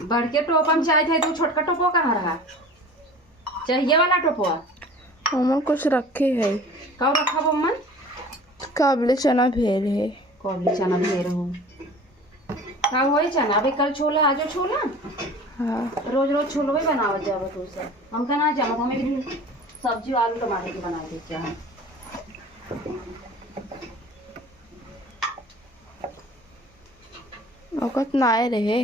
बढ़ के टोपा में चाय थे, तू छोटका टोपो कहाँ रहा? चाहिए वाला टोपो मम्मा कुछ रखे है। कब रखा मम्मन? काबले चना भेर है। काबले चना भेर हो का होई चना? अबे कल छोला आजो छोला। हाँ रोज रोज छोलो ही बनावत जावत तू सब। हम का ना जावत, हमें भी सब्जी आलू टमाटर की बना दे चाहे। औकत नाए रहे।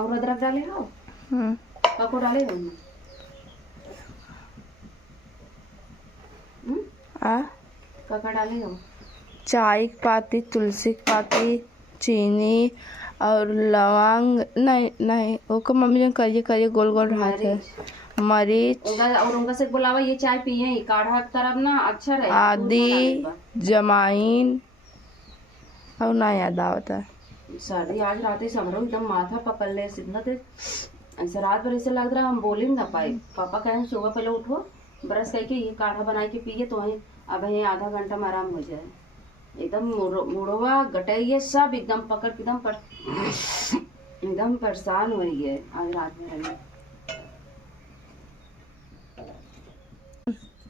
और अदरक डाले हो? काको डाले हो? आ काका डाले हो? चाय की पाती, तुलसी की पाती, चीनी और लौंग। नहीं नहीं वो को मम्मी ने करिए करिए गोल गोल हाथ है। मरीच और उनका से बुलावा ये चाय पिए काढ़ा तरफ ना अच्छा रहे। आदि जमाइन और ना याद आता। सर्दी आज रात ही समरो एकदम माथा पकड़ ले सीधा थे। ऐसे रात भर ऐसे लग रहा हम बोल ही ना पाए। पापा कहें सुबह पहले उठो ब्रश करके ये काढ़ा बना के पिए तो वहीं अब यहीं आधा घंटा में आराम हो जाए। एकदम मुड़वा गटाइए सब एकदम पकड़ एकदम परेशान हो रही है आज रात में रही।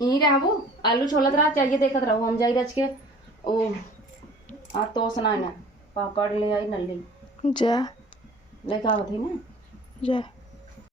यहीं रहबो आलू छोलत रहा चाहिए देखत रहो हम जाई रच के ओ आ तो सुना ना पापड़ ले आई नल्ली जा लेके आवत ही ना जा।